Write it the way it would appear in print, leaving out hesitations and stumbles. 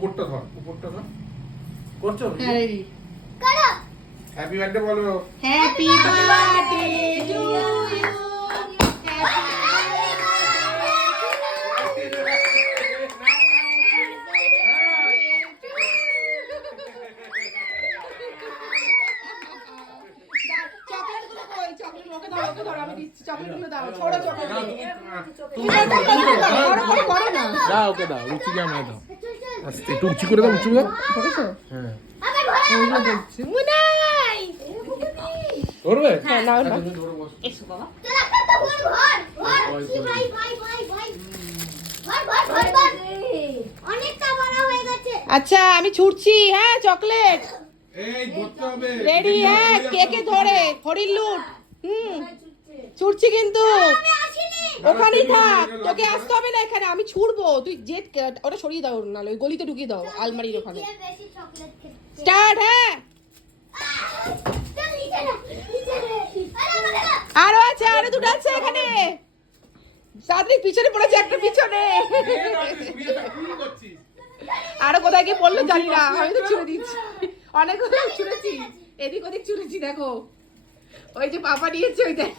উপরটা ধর করছো হ্যাপি বার্থডে বলো হ্যাপি বার্থডে টু ইউ দাও ওকে দাও রুচি কে আমায় দাও আস্তে একটু উঁচু করে দাও উঁচু দাও হ্যাঁ ধরবে এসো বাবা আচ্ছা আমি ছুটছি হ্যাঁ চকলেট এই ধরতে হবে রেডি হ্যাঁ কেকে ধরে হরির লুট ছুটছি কিন্তু ওখানেই থাক তোকে আসতে হবে না এখানে আমি ছুটবো তুই জেট ওটা সরিয়ে দাও নাহলে ওই গলিতে ঢুকিয়ে দাও আলমারির ওখানে স্টার্ট হ্যাঁ আরো আছে আরো দুটো আছে এখানে সাদরি পিছনে পড়েছে একটা পিছনে আরো কোথায় গিয়ে পড়লো জানি না আমি তো ছুড়ে দিচ্ছি অনেক কোথায় ছুড়েছি এদিক ওদিক ছুড়েছি দেখো ওই যে পাপা নিয়েছে ওই দেখ